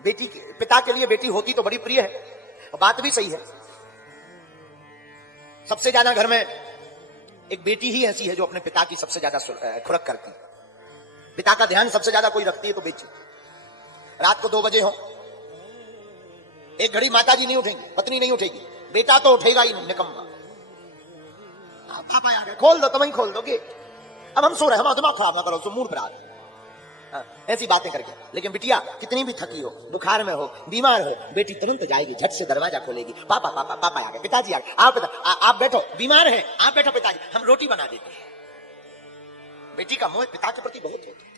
बेटी पिता के लिए बेटी होती तो बड़ी प्रिय है, और बात भी सही है। सबसे ज्यादा घर में एक बेटी ही ऐसी है जो अपने पिता की सबसे ज्यादा खुरक करती है। पिता का ध्यान सबसे ज्यादा कोई रखती है तो बेटी। रात को 2 बजे हो, एक घड़ी माता जी नहीं उठेंगी, पत्नी नहीं उठेगी, बेटा तो उठेगा ही नहीं, निकम्मा। पापा आ गए, खोल दो, तुम ही खोल दोगे, अब हम सो रहे हैं, हम दिमाग खराब ना करो, सो मूड पर आ रहे। ऐसी बातें करके। लेकिन बिटिया कितनी भी थकी हो, बुखार में हो, बीमार हो, बेटी तुरंत जाएगी, झट से दरवाजा खोलेगी, पापा पापा पापा आ गए, पिताजी आ गए, आप बैठो, बीमार हैं, आप बैठो पिताजी, हम रोटी बना देते हैं। बेटी का मोह पिता के प्रति बहुत होता है,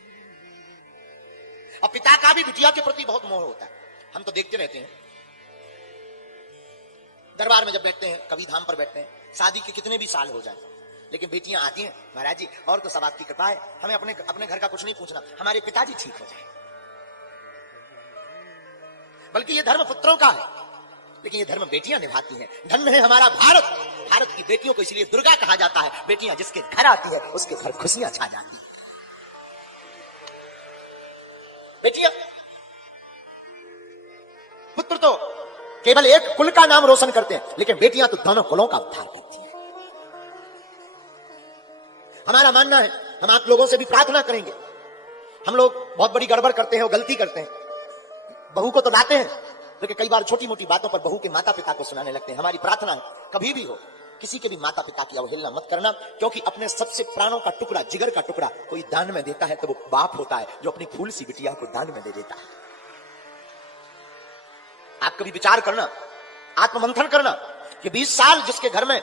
और पिता का भी बिटिया के प्रति बहुत मोह होता है। हम तो देखते रहते हैं, दरबार में जब बैठते हैं, कभी धाम पर बैठते हैं, शादी के कितने भी साल हो जाए, लेकिन बेटियां आती हैं, महाराज जी और तो सब आपकी कृपा है, हमें अपने घर का कुछ नहीं पूछना, हमारे पिताजी ठीक हो जाए। बल्कि ये धर्म पुत्रों का है, लेकिन ये धर्म बेटियां निभाती हैं। धन्य है हमारा भारत, भारत की बेटियों को इसलिए दुर्गा कहा जाता है। बेटियां जिसके घर आती है उसके घर खुशियां छा जाती है। बेटियां, पुत्र तो केवल एक कुल का नाम रोशन करते हैं, लेकिन बेटियां तो दोनों कुलों का उद्धार करती हैं। हमारा मानना है, हम आप लोगों से भी प्रार्थना करेंगे। हम लोग बहुत बड़ी गड़बड़ करते हैं और गलती करते हैं, बहू को तो लाते हैं, लेकिन कई बार छोटी मोटी बातों पर बहू के माता पिता को सुनाने लगते हैं। हमारी प्रार्थना है, कभी भी हो किसी के भी माता पिता की अवहेलना मत करना, क्योंकि अपने सबसे प्राणों का टुकड़ा, जिगर का टुकड़ा कोई दान में देता है तो वो बाप होता है जो अपनी फूल सी बिटिया को दान में दे देता है। आप कभी विचार करना, आत्ममंथन करना कि 20 साल जिसके घर में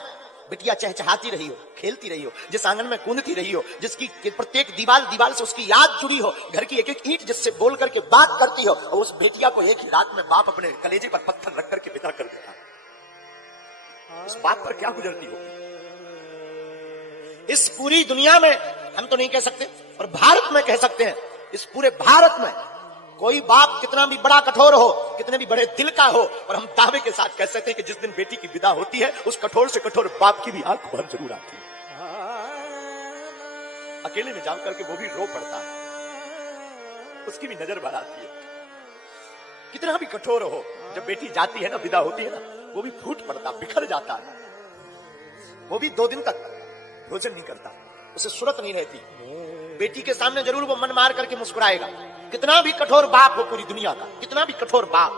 बिटिया चहचहाती रही हो, खेलती रही हो, जिस आंगन में कूदती रही हो, जिसकी प्रत्येक दीवार से उसकी याद जुड़ी हो, घर की एक एक ईंट जिससे बोल करके बात करती हो, और उस बेटिया को एक ही रात में बाप अपने कलेजे पर पत्थर रख करके विदा कर देता, उस बाप पर क्या गुजरती हो। इस पूरी दुनिया में हम तो नहीं कह सकते, और भारत में कह सकते हैं, इस पूरे भारत में कोई बाप कितना भी बड़ा कठोर हो, कितने भी बड़े दिल का हो, और हम दावे के साथ कह सकते हैं कि जिस दिन बेटी की विदा होती है, उस कठोर से कठोर बाप की भी आंख भर जरूर आती है। अकेले में जाकर के वो भी रो पड़ता है, उसकी भी नजर भर आती है। कितना भी कठोर हो, जब बेटी जाती है ना, विदा होती है ना, वो भी फूट पड़ता, बिखर जाता है। वो भी 2 दिन तक भोजन नहीं करता, उसे सुरत नहीं रहती। बेटी के सामने जरूर वो मन मार करके मुस्कुराएगा, कितना भी कठोर बाप हो पूरी दुनिया का, कितना भी कठोर बाप,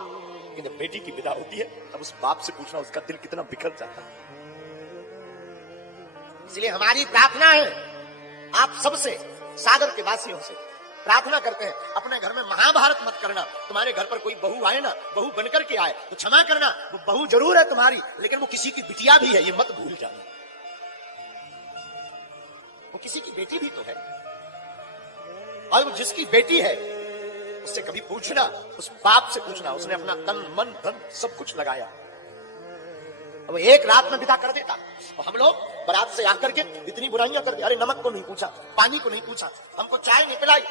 लेकिन जब बेटी की विदा होती है तब उस बाप से पूछना उसका दिल कितना बिखर जाता है। इसलिए हमारी प्रार्थना है आप सबसे, सागर के वासियों से प्रार्थना करते हैं, अपने घर में महाभारत मत करना। तुम्हारे घर पर कोई बहू आए ना, बहू बनकर के आए तो क्षमा करना, वो बहू जरूर है तुम्हारी, लेकिन वो किसी की बिटिया भी है, ये मत भूल जाना। वो किसी की बेटी भी तो है, और वो जिसकी बेटी है उससे कभी पूछना, उस बाप से पूछना, उसने अपना तन मन धन सब कुछ लगाया, वो एक रात में विदा कर देता। और हम लोग बारात से आकर के इतनी बुराइयां करते, अरे नमक को नहीं पूछा, पानी को नहीं पूछा, हमको चाय नहीं पिलाई,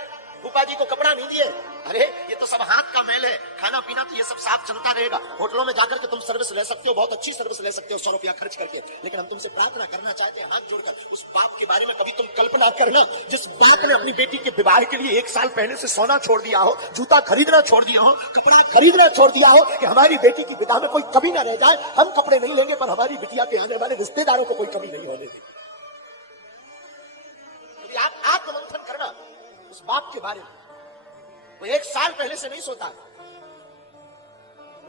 फूफा जी को कपड़ा नहीं दिए, अरे ये तो सब हाथ का मैल है, खाना पीना तो ये सब साथ चलता रहेगा। होटलों में जाकर के तुम सर्विस ले सकते हो, बहुत अच्छी सर्विस ले सकते हो 100 रुपया खर्च करके, लेकिन हम तुमसे प्रार्थना करना चाहते हैं हाथ जोड़कर, उस बाप के बारे में कभी तुम कल्पना करना जिस बाप ने अपनी बेटी के विवाह के लिए 1 साल पहले से सोना छोड़ दिया हो, जूता खरीदना छोड़ दिया हो, कपड़ा खरीदना छोड़ दिया हो, कि हमारी बेटी की विदा में कोई कमी ना रह जाए। हम कपड़े नहीं लेंगे पर हमारी बिटिया के आने वाले रिश्तेदारों को कोई कमी नहीं होने देगी। आप आत्ममंथन करना उस बाप के बारे में। वो 1 साल पहले से नहीं सोता,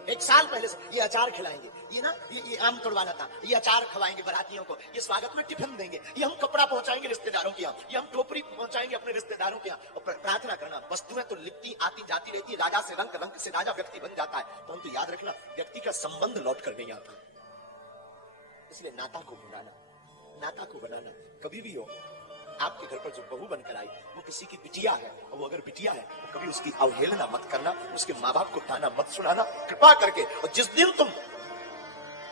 1 साल पहले से ये अचार खिलाएंगे, ये ना ये आम तोड़वाना था, ये अचार खवाएंगे बारातियों को, ये स्वागत में टिफिन देंगे, ये हम कपड़ा पहुंचाएंगे रिश्तेदारों के यहाँ, ये हम टोपरी पहुंचाएंगे अपने रिश्तेदारों के यहाँ। और प्रार्थना करना, वस्तुएं तो लिपटी आती जाती रहती है, राजा से रंग, रंग से राजा व्यक्ति बन जाता है, परंतु याद रखना व्यक्ति का संबंध लौट कर नहीं आता। इसलिए नाता को बनाना कभी भी हो, आपके घर पर जो बहू बनकर आई वो किसी की बिटिया है, और वो अगर बिटिया है तो कभी उसकी अवहेलना मत करना, उसके माँ बाप को ताना मत सुनाना, कृपा करके। और जिस दिन तुम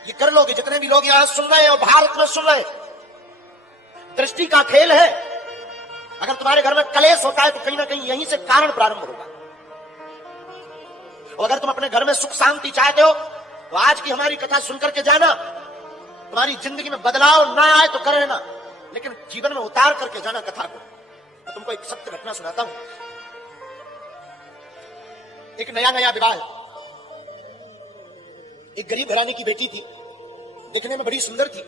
ये कर लोगे, जितने भी लोग यहाँ सुन रहे हैं और भारत में सुन रहे हैं, दृष्टि का खेल है। अगर तुम्हारे घर में कलेश होता है तो कहीं ना कहीं यहीं से कारण प्रारंभ होगा। और अगर तुम अपने घर में सुख शांति चाहते हो तो आज की हमारी कथा सुनकर के जाना, तुम्हारी जिंदगी में बदलाव ना आए तो करे ना, लेकिन जीवन में उतार करके जाना कथा को। मैं तुमको एक सत्य घटना सुनाता हूं। एक नया नया विवाह, एक गरीब घराने की बेटी थी, दिखने में बड़ी सुंदर थी,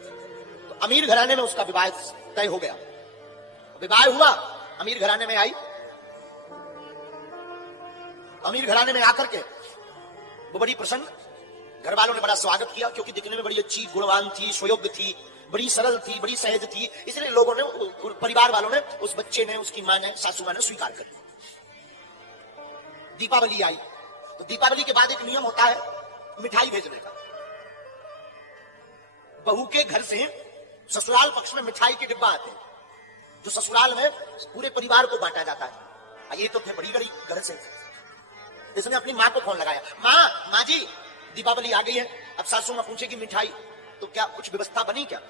तो अमीर घराने में उसका विवाह तय हो गया। विवाह हुआ, अमीर घराने में आई, अमीर घराने में आकर के वो बड़ी प्रसन्न, घर वालों ने बड़ा स्वागत किया, क्योंकि दिखने में बड़ी अच्छी, गुणवान थी, सुयोग्य थी, बड़ी सरल थी, बड़ी सहज थी, इसलिए लोगों ने, परिवार वालों ने, उस बच्चे ने, उसकी मां ने, सासू मां ने स्वीकार कर लिया। दीपावली आई, तो दीपावली के बाद एक नियम होता है मिठाई भेजने का। बहू के घर से ससुराल पक्ष में मिठाई के डिब्बा आते हैं, जो ससुराल में पूरे परिवार को बांटा जाता है। ये तो थे बड़ी गरीब घर से, इसने अपनी मां को फोन लगाया, माँ जी दीपावली आ गई है, अब सासू मां पूछेगी मिठाई, तो क्या कुछ व्यवस्था बनी क्या?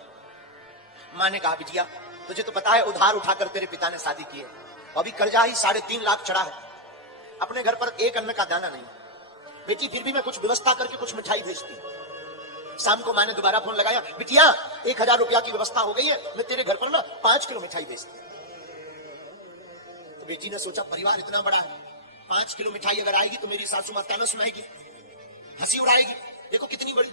मां ने कहा, बिटिया तुझे तो पता है उधार उठाकर तेरे पिता ने शादी की है, अभी कर्जा ही 3.5 लाख चढ़ा है, अपने घर पर एक अन्न का दाना नहीं। बेटी फिर भी मैं कुछ व्यवस्था करके कुछ मिठाई भेजती। शाम को मां ने दोबारा फोन लगाया, बिटिया 1000 रुपया की व्यवस्था हो गई है, मैं तेरे घर पर ना 5 किलो मिठाई भेजती। तो बेटी ने सोचा परिवार इतना बड़ा है, 5 किलो मिठाई अगर आएगी तो मेरी सासू मां ताना सुनाएगी, हंसी उड़ाएगी, देखो कितनी बड़ी